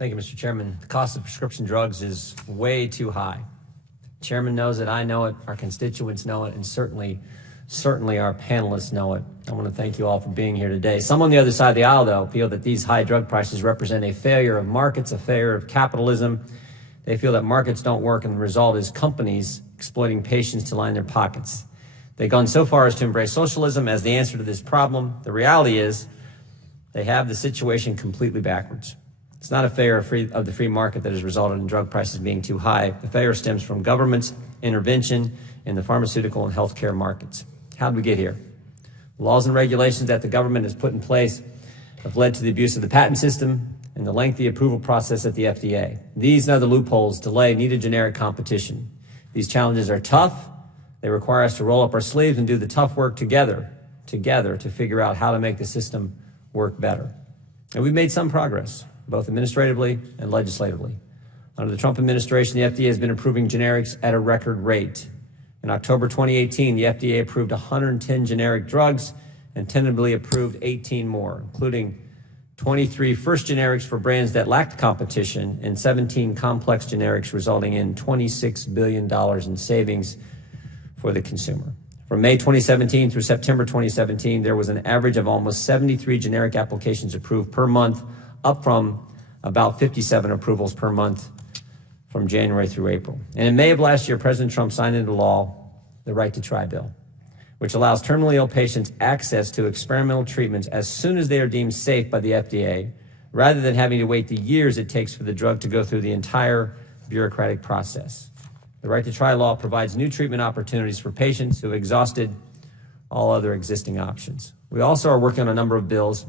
Thank you, Mr. Chairman. The cost of prescription drugs is way too high. The Chairman knows it, I know it, our constituents know it, and certainly our panelists know it. I want to thank you all for being here today. Some on the other side of the aisle, though, feel that these high drug prices represent a failure of markets, a failure of capitalism. They feel that markets don't work, and the result is companies exploiting patients to line their pockets. They've gone so far as to embrace socialism as the answer to this problem. The reality is they have the situation completely backwards. It's not a failure of the free market that has resulted in drug prices being too high. The failure stems from government's intervention in the pharmaceutical and healthcare markets. How did we get here? Laws and regulations that the government has put in place have led to the abuse of the patent system and the lengthy approval process at the FDA. These and other loopholes delay needed generic competition. These challenges are tough. They require us to roll up our sleeves and do the tough work together to figure out how to make the system work better. And we've made some progress, both administratively and legislatively. Under the Trump administration, the FDA has been approving generics at a record rate. In October 2018, the FDA approved 110 generic drugs and tentatively approved 18 more, including 23 first generics for brands that lacked competition and 17 complex generics, resulting in $26 billion in savings for the consumer. From May 2017 through September 2017, there was an average of almost 73 generic applications approved per month, up from about 57 approvals per month from January through April. And in May of last year, President Trump signed into law the Right to Try bill, which allows terminally ill patients access to experimental treatments as soon as they are deemed safe by the FDA, rather than having to wait the years it takes for the drug to go through the entire bureaucratic process. The Right to Try law provides new treatment opportunities for patients who have exhausted all other existing options. We also are working on a number of bills,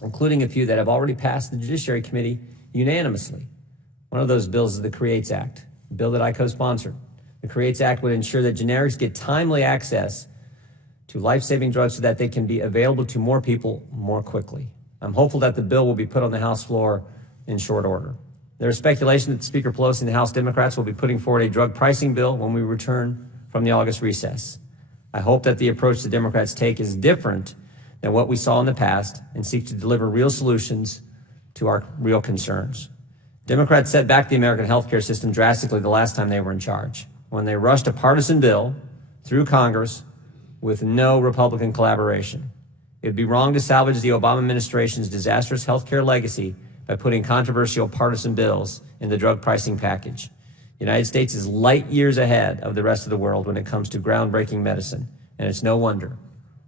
including a few that have already passed the Judiciary Committee unanimously. One of those bills is the CREATES Act, a bill that I co-sponsored. The CREATES Act would ensure that generics get timely access to life-saving drugs so that they can be available to more people more quickly. I'm hopeful that the bill will be put on the House floor in short order. There is speculation that Speaker Pelosi and the House Democrats will be putting forward a drug pricing bill when we return from the August recess. I hope that the approach the Democrats take is different than what we saw in the past and seek to deliver real solutions to our real concerns. Democrats set back the American healthcare system drastically the last time they were in charge, when they rushed a partisan bill through Congress with no Republican collaboration. It would be wrong to salvage the Obama administration's disastrous healthcare legacy by putting controversial partisan bills in the drug pricing package. The United States is light years ahead of the rest of the world when it comes to groundbreaking medicine, and it's no wonder.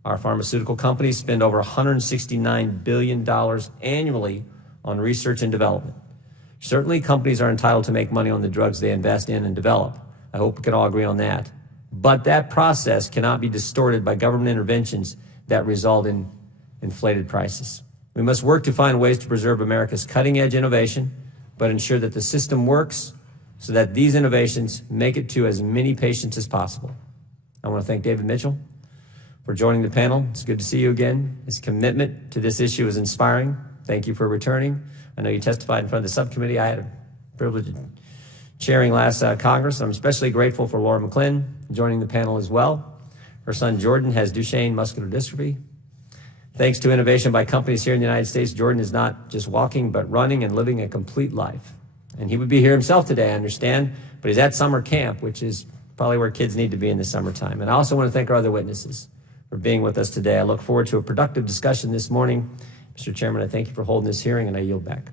Our pharmaceutical companies spend over $169 billion annually on research and development. Certainly, companies are entitled to make money on the drugs they invest in and develop. I hope we can all agree on that. But that process cannot be distorted by government interventions that result in inflated prices. We must work to find ways to preserve America's cutting-edge innovation, but ensure that the system works so that these innovations make it to as many patients as possible. I want to thank David Mitchell for joining the panel. It's good to see you again. His commitment to this issue is inspiring. Thank you for returning. I know you testified in front of the subcommittee. I had a privilege of chairing last Congress. I'm especially grateful for Laura McClin joining the panel as well. Her son Jordan has Duchenne muscular dystrophy. Thanks to innovation by companies here in the United States, Jordan is not just walking, but running and living a complete life. And he would be here himself today, I understand, but he's at summer camp, which is probably where kids need to be in the summertime. And I also want to thank our other witnesses for being with us today. I look forward to a productive discussion this morning. Mr. Chairman, I thank you for holding this hearing, and I yield back.